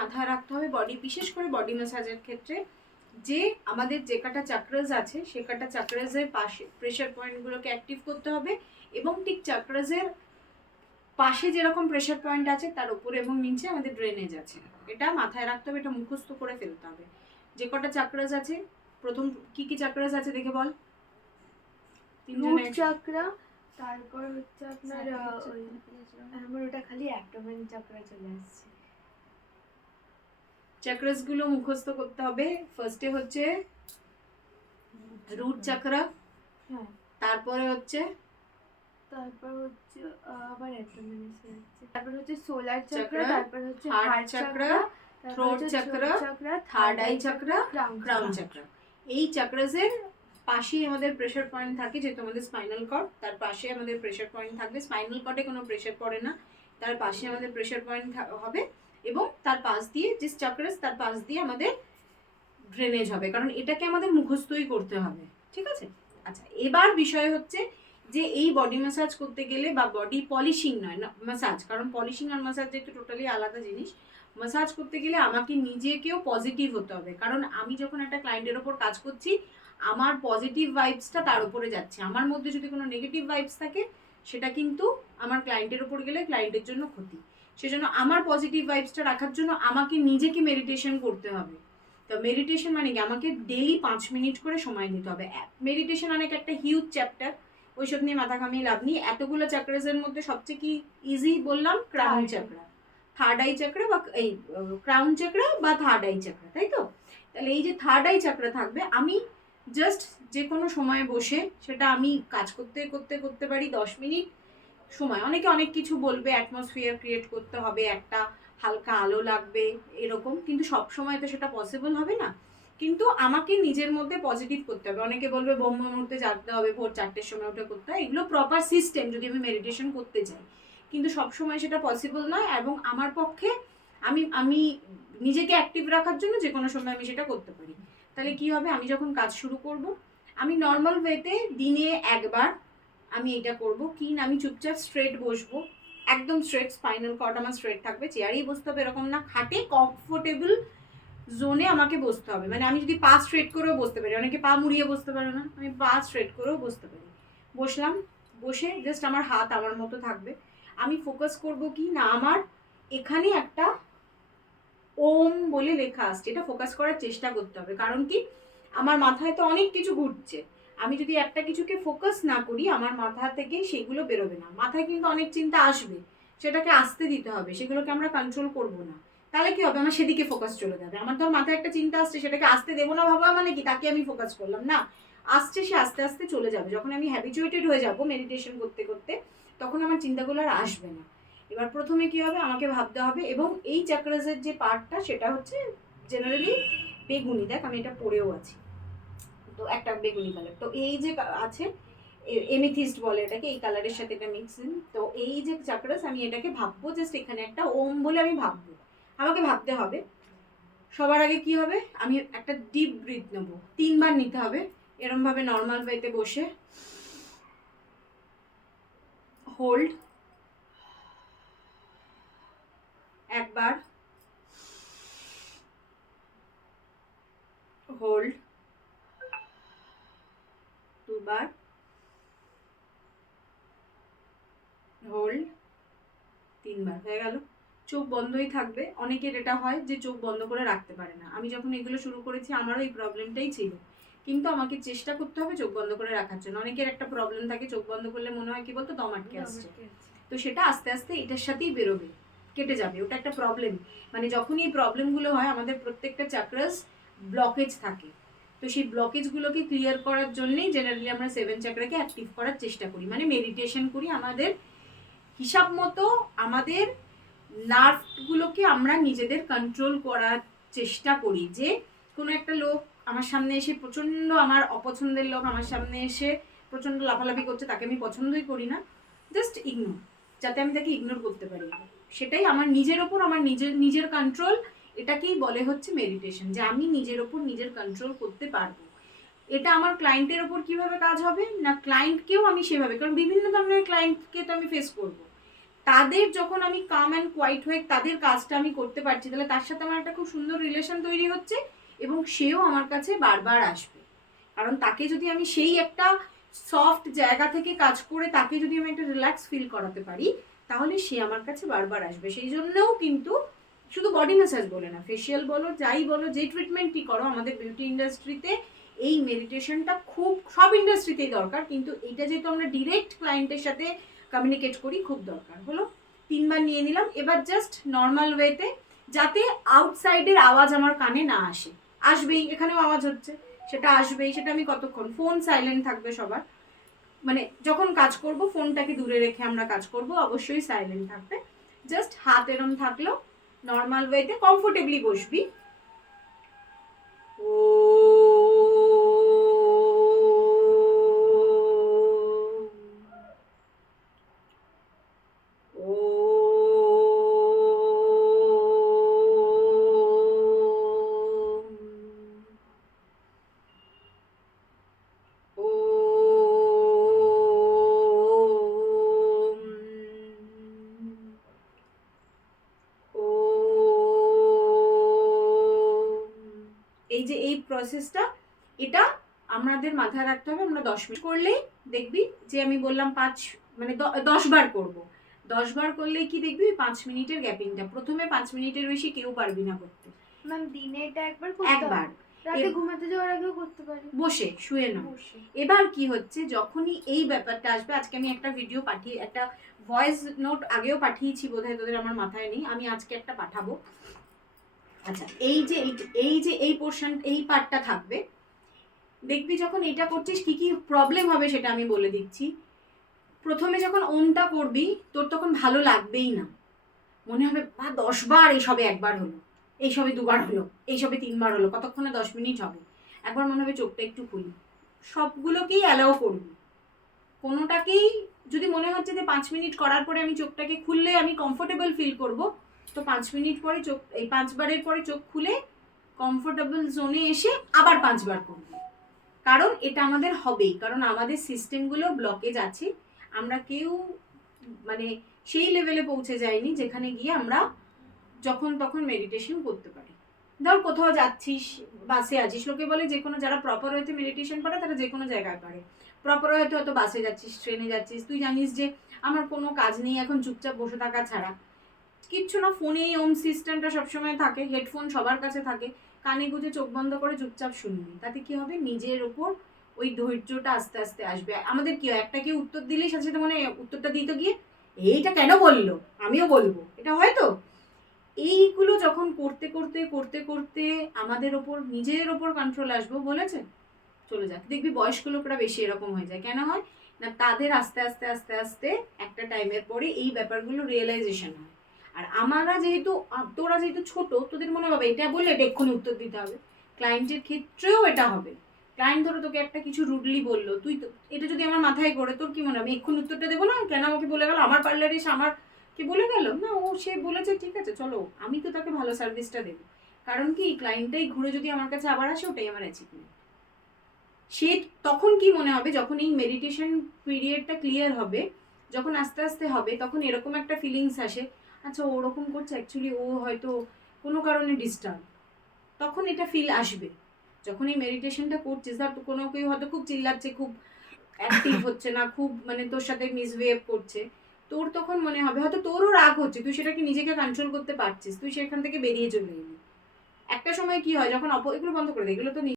মাথায় রাখতে হবে বডি, বিশেষ করে বডি ম্যাসাজের ক্ষেত্রে, যে আমাদের যে কটা চাক্রাস আছে সে কটা চাক্রাসের পাশে প্রেশার পয়েন্টগুলোকে অ্যাক্টিভ করতে হবে, এবং ঠিক চাক্রাসের পাশে যেরকম প্রেশার পয়েন্ট আছে তার উপরে এবং নিচে আমাদের ড্রেনেজ আছে। এটা মাথায় রাখতে হবে, এটা মুখস্থ করে ফেলতে হবে। যে কটা চাক্রাস আছে, প্রথম কি কি চাক্রাস আছে দেখে বল। রুট চাকরা, তারপর হচ্ছে আপনার আমার ওটা খালি অ্যাবডোমেন চাকরা চলে আসছে। চাক্রাস গুলো মুখস্থ করতে হবে। ফার্স্টে হচ্ছে রুট চাকরা, হ্যাঁ, তারপরে হচ্ছে আবার অ্যাবডোমেন এসে যাচ্ছে, তারপর হচ্ছে সোলার চাকরা, চাকরা, তারপর হচ্ছে heart চাকরা, throat চাকরা, third eye চাকরা, crown চাকরা। এই চাকরাসের পাশেই আমাদের প্রেশার পয়েন্ট থাকে, যেহেতু আমাদের স্পাইনাল কর্ড, তার পাশে আমাদের প্রেশার পয়েন্ট থাকবে। স্পাইনাল কর্ডে কোনো প্রেশার পড়ে না, তার পাশে আমাদের প্রেশার পয়েন্ট হবে, এবং তার পাশ দিয়ে যে চাকরাস তার পাশ দিয়ে আমাদের ড্রেনেজ হবে, কারণ এটাকে আমাদের মুখস্থই করতে হবে। ঠিক আছে? আচ্ছা, এবার বিষয় হচ্ছে যে এই বডি ম্যাসাজ করতে গেলে, বা বডি পলিশিং নয় না, ম্যাসাজ, কারণ পলিশিং আর ম্যাসাজ একটু টোটালি আলাদা জিনিস। ম্যাসাজ করতে গেলে আমাকে নিজেকেও পজিটিভ হতে হবে, কারণ আমি যখন একটা ক্লায়েন্টের ওপর কাজ করছি আমার পজিটিভ ভাইবসটা তার উপরে যাচ্ছে। আমার মধ্যে যদি কোনো নেগেটিভ ভাইবস থাকে সেটা কিন্তু আমার ক্লায়েন্টের ওপর গেলে ক্লায়েন্টের জন্য ক্ষতি। সেজন্য আমার পজিটিভ ভাইবসটা রাখার জন্য আমাকে নিজেকে মেডিটেশন করতে হবে। তো মেডিটেশন মানে কি, আমাকে ডেলি 5 মিনিট করে সময় দিতে হবে। মেডিটেশন অনেক একটা হিউজ চ্যাপ্টার, ওইসব নিয়ে মাথা ঘামিয়ে লাভ নেই। এতগুলো চাক্রাসের মধ্যে সবচেয়ে কি ইজি বললাম, ক্রাউন চাকরা, থার্ড আই চাকরা, বা এই ক্রাউন চাকরা বা থার্ড আই চাকরা, তাই তো? তাহলে এই যে থার্ড আই চাকরা থাকবে, আমি জাস্ট যে কোনো সময়ে বসে, সেটা আমি কাজ করতে করতে করতে পারি 10 মিনিট সময়। অনেকে অনেক কিছু বলবে, অ্যাটমসফিয়ার ক্রিয়েট করতে হবে, একটা হালকা আলো লাগবে এরকম, কিন্তু সব সময় তো সেটা পসিবল হবে না। কিন্তু আমাকে নিজের মধ্যে পজিটিভ করতে হবে। অনেকে বলবে ব্রহ্ম মুহূর্তে জাগতে হবে, ভোর 4টের সময় উঠে করতে হয়, এগুলো প্রপার সিস্টেম যদি আমি মেডিটেশন করতে চাই, কিন্তু সব সময় সেটা পসিবল নয়। এবং আমার পক্ষে আমি আমি নিজেকে অ্যাক্টিভ রাখার জন্য যে কোনো সময় আমি সেটা করতে পারি। তাহলে কি হবে, আমি যখন কাজ শুরু করব, আমি নর্মাল ওয়েতে দিনে একবার আমি এটা করব কি না, আমি চুপচাপ স্ট্রেট বসবো, একদম স্ট্রেট, স্পাইনাল কর্ড আমার স্ট্রেট থাকবে। চেয়ারেই বসতে হবে এরকম না, খাটে কমফোর্টেবল জোনে আমাকে বসতে হবে। মানে আমি যদি পা স্ট্রেট করেও বসতে পারি, অনেকে পা মুড়িয়ে বসতে পারে না, আমি পা স্ট্রেট করেও বসতে পারি। বসলাম, বসে জাস্ট আমার হাত আমার মতো থাকবে। আমি ফোকাস করব কি না, আমার এখানে একটা ওম বলে লেখা আসছে, এটা ফোকাস করার চেষ্টা করতে হবে। কারণ কি, আমার মাথায় তো অনেক কিছু ঘুরছে, আমি যদি একটা কিছুকে ফোকাস না করি আমার মাথা থেকে সেগুলো বেরোবে না। মাথায় কিন্তু অনেক চিন্তা আসবে, সেটাকে আসতে দিতে হবে, সেগুলোকে আমরা কন্ট্রোল করব না। তাহলে কি হবে, আমার সেদিকে ফোকাস চলে যাবে। আমার তো মাথায় একটা চিন্তা আসছে, সেটাকে আসতে দেবো না ভাবা মানে কি, তাকে আমি ফোকাস করলাম না, আসছে, সে আস্তে আস্তে চলে যাবে। যখন আমি হ্যাবিচুয়েটেড হয়ে যাব মেডিটেশন করতে করতে, তখন আমার চিন্তাগুলো আর আসবে না। এবার প্রথমে কি হবে, আমাকে ভাবতে হবে, এবং এই চাক্রাসের যে পার্টটা সেটা হচ্ছে জেনারেলি বেগুনি। দেখ আমি এটা পরেও আছি, তো একটা বেগুনি কালার, তো এই যে আছে এমিথিস্ট বলে এটাকে, এই কালারের সাথে এটা মিক্সিং। তো এই যে চাক্রাস, আমি এটাকে ভাববো জাস্ট এখানে একটা ওম বলে আমি ভাববো, আমাকে ভাবতে হবে। সবার আগে কি হবে, আমি একটা ডিপ ব্রিথ নেবো, 3বার নিতে হবে এরম ভাবে নর্মাল ওয়েতে বসে। হোল্ড একবার, হোল্ড দুবার, হোল্ড 3বার। হয়ে গেল। চোখ বন্ধই থাকবে। অনেকের এটা হয় যে চোখ বন্ধ করে রাখতে পারে না। আমি যখন এগুলো শুরু করেছি আমারও এই প্রবলেমটাই ছিল, কিন্তু আমাকে চেষ্টা করতে হবে চোখ বন্ধ করে রাখার জন্য। অনেকের একটা প্রবলেম থাকে, চোখ বন্ধ করলে মনে হয় কি বলতো, দম আটকে আসছে। তো সেটা আস্তে আস্তে এটার সাথেই বেরোবে, কেটে যাবে। ওটা একটা প্রবলেম। মানে যখনই এই প্রবলেমগুলো হয়, আমাদের প্রত্যেকটা চাক্রাস ব্লকেজ থাকে, তো সেই ব্লকেজগুলোকে ক্লিয়ার করার জন্যই জেনারেলি আমরা 7 চাক্রাকে অ্যাক্টিভ করার চেষ্টা করি, মানে মেডিটেশন করি। আমাদের হিসাব মতো আমাদের নার্ভগুলোকে আমরা নিজেদের কন্ট্রোল করার চেষ্টা করি। যে কোনো একটা লোক আমার সামনে এসে প্রচণ্ড, আমার অপছন্দের লোক আমার সামনে এসে প্রচণ্ড লাফালাফি করছে, তাকে আমি পছন্দই করি না, জাস্ট ইগনোর, যাতে আমি তাকে ইগনোর করতে পারি। সেটাই আমার নিজের ওপর আমার নিজের কন্ট্রোল, এটাকেই বলে হচ্ছে মেডিটেশন, যে আমি নিজের ওপর নিজের কন্ট্রোল করতে পারবো। এটা আমার ক্লায়েন্টের ওপর কিভাবে কাজ হবে না, ক্লায়েন্টকেও আমি সেভাবে, কারণ বিভিন্ন ধরনের ক্লায়েন্টকে তো আমি ফেস করবো, তাদের যখন আমি কাম অ্যান্ড কোয়াইট হয়ে তাদের কাজটা আমি করতে পারছি, তাহলে তার সাথে আমার একটা খুব সুন্দর রিলেশন তৈরি হচ্ছে এবং সেও আমার কাছে বারবার আসবে। কারণ তাকে যদি আমি সেই একটা সফট জায়গা থেকে কাজ করে তাকে যদি আমি একটা রিল্যাক্স ফিল করাতে পারি, তাহলে সে আমার কাছে বারবার আসবে। সেই জন্যও কিন্তু শুধু বডি ম্যাসাজ বলে না, ফেসিয়াল বলো, যাই বলো, যে ট্রিটমেন্টই করো, আমাদের বিউটি ইন্ডাস্ট্রিতে এই মেডিটেশনটা খুব, সব ইন্ডাস্ট্রিতেই দরকার, কিন্তু এইটা যেহেতু আমরা ডিরেক্ট ক্লায়েন্টের সাথে কমিউনিকেট করি, খুব দরকার। হলো 3 বার নিয়ে নিলাম। এবার জাস্ট নর্মাল ওয়েতে, যাতে আউটসাইডের আওয়াজ আমার কানে না আসে। আসবেই, এখানেও আওয়াজ হচ্ছে, সেটা আসবেই। সেটা আমি কতক্ষণ, ফোন সাইলেন্ট থাকবে সবার, মানে যখন কাজ করব ফোনটাকে দূরে রেখে আমরা কাজ করব, অবশ্যই সাইলেন্ট থাকবে। জাস্ট হাত এরম থাকলো, নর্মাল ওয়েতে কমফোর্টেবলি বসবি। ও এই যে এই প্রসেসটা, এটা আমাদের মাথায় রাখতে হবে। আমরা 10 মিনিট করলেই দেখবি, যে আমি বললাম 5 মানে 10 বার করব, 10 বার করলেই কি দেখবি 5 মিনিটের গ্যাপিংটা, প্রথমে 5 মিনিটের বেশি কেউ পারবি না করতে। ম্যাম দিনে এটা একবার করতে হবে, একবার রাতে ঘুমাতে যাওয়ার আগেও করতে পারি, বসে শুয়ে না। এবার কি হচ্ছে, যখনই এই ব্যাপারটা আসবে, আজকে আমি একটা ভিডিও পাঠিয়ে, একটা ভয়েস নোট আগেও পাঠিয়েছি বোধহয় তোদের, আমার মাথায় নেই, আমি আজকে একটা পাঠাবো। আচ্ছা, এই যে এই পোর্শন, এই পার্টটা থাকবে, দেখবি যখন এটা করছিস কি কি প্রবলেম হবে সেটা আমি বলে দিচ্ছি। প্রথমে যখন ওমটা করবি, তোর তখন ভালো লাগবেই না, মনে হবে 10 বার, এইসবে একবার হলো, এইসবে 2 বার হলো, এইসবে 3 বার হলো, কতক্ষণে 10 মিনিট হবে। একবার মনে হবে চোখটা একটু খুলি, সবগুলোকেই অ্যালাউ করবি। কোনোটাকেই যদি মনে হচ্ছে যে 5 মিনিট করার পরে আমি চোখটাকে খুললে আমি কমফোর্টেবল ফিল করব, তো 5 মিনিট পরে চোখ, এই 5 বারের পরে চোখ খুলে কমফোর্টেবল জোনে এসে আবার 5 বার করব। কারণ এটা আমাদের হবেই, কারণ আমাদের সিস্টেমগুলো ব্লকেজ আছে। আমরা কেউ মানে সেই লেভেলে পৌঁছে যাইনি যেখানে গিয়ে আমরা যখন তখন মেডিটেশন করতে পারি। ধর কোথাও যাচ্ছিস, বাসে আছিস, লোকে বলে যে কোনো, যারা প্রপার হয়তো মেডিটেশন করে তারা যে কোনো জায়গায় পারে। প্রপার হয়তো বাসে যাচ্ছিস, ট্রেনে যাচ্ছিস, তুই জানিস যে আমার কোনো কাজ নেই এখন, চুপচাপ বসে থাকা ছাড়া কিচ্ছু না, ফোনেই ওম সিস্টেমটা সবসময় থাকে, হেডফোন সবার কাছে থাকে, কানে গুঁজে চোখ বন্ধ করে চুপচাপ শুনবি। তাতে কি হবে, নিজের ওপর ওই ধৈর্যটা আস্তে আস্তে আসবে। আমাদের কি হয়, একটা কেউ উত্তর দিলেই সাথে সাথে মনে উত্তরটা দিতে গিয়ে এইটা কেন বললো, আমিও বলবো, এটা হয়তো। এইগুলো যখন করতে করতে করতে করতে আমাদের ওপর, নিজের ওপর কন্ট্রোল আসবো, বলেছে চলে যাক। দেখবি বয়স্ক লোকরা বেশি এরকম হয়ে যায়। কেন হয় না, তাদের আস্তে আস্তে আস্তে আস্তে একটা টাইমের পরে এই ব্যাপারগুলো রিয়েলাইজেশন হয়। আর আমরা যেহেতু, তোরা যেহেতু ছোট, তোদের মনে হবে এটা বললে এটা এক্ষুনি উত্তর দিতে হবে। ক্লায়েন্টের ক্ষেত্রেও এটা হবে। ক্লায়েন্ট ধরো তোকে একটা কিছু রুডলি বললো, তুই তো এটা যদি আমার মাথায় করে, তোর কি মনে হবে এক্ষুনি উত্তরটা দেবো না, কেন আমাকে বলে গেল, আমার পার্লারে এসে আমার কি বলে গেল, না ও সে বলেছে ঠিক আছে চলো, আমি তো তাকে ভালো সার্ভিসটা দেবো। কারণ কি, ক্লায়েন্টটাই ঘুরে যদি আমার কাছে আবার আসে, ওটাই আমার অ্যাচিভমেন্ট। সে তখন কি মনে হবে, যখন এই মেডিটেশন পিরিয়ডটা ক্লিয়ার হবে, যখন আস্তে আস্তে হবে, তখন এরকম একটা ফিলিংস আসে, আচ্ছা ওরকম করছে, অ্যাকচুয়ালি ও হয়তো কোনো কারণে ডিস্টার্ব। তখন এটা ফিল আসবে যখন এই মেডিটেশনটা করছিস। ধর কোনো কেউ হয়তো খুব চিল্লাচ্ছে, খুব অ্যাক্টিভ হচ্ছে না, খুব মানে তোর সাথে মিসবিহেভ করছে, তোর তখন মনে হবে হয়তো তোরও রাগ হচ্ছে, তুই সেটাকে নিজেকে কন্ট্রোল করতে পারছিস, তুই সেখান থেকে বেরিয়ে চলে এলি। একটা সময় কি হয়, যখন এগুলো বন্ধ করে দে, এগুলো তো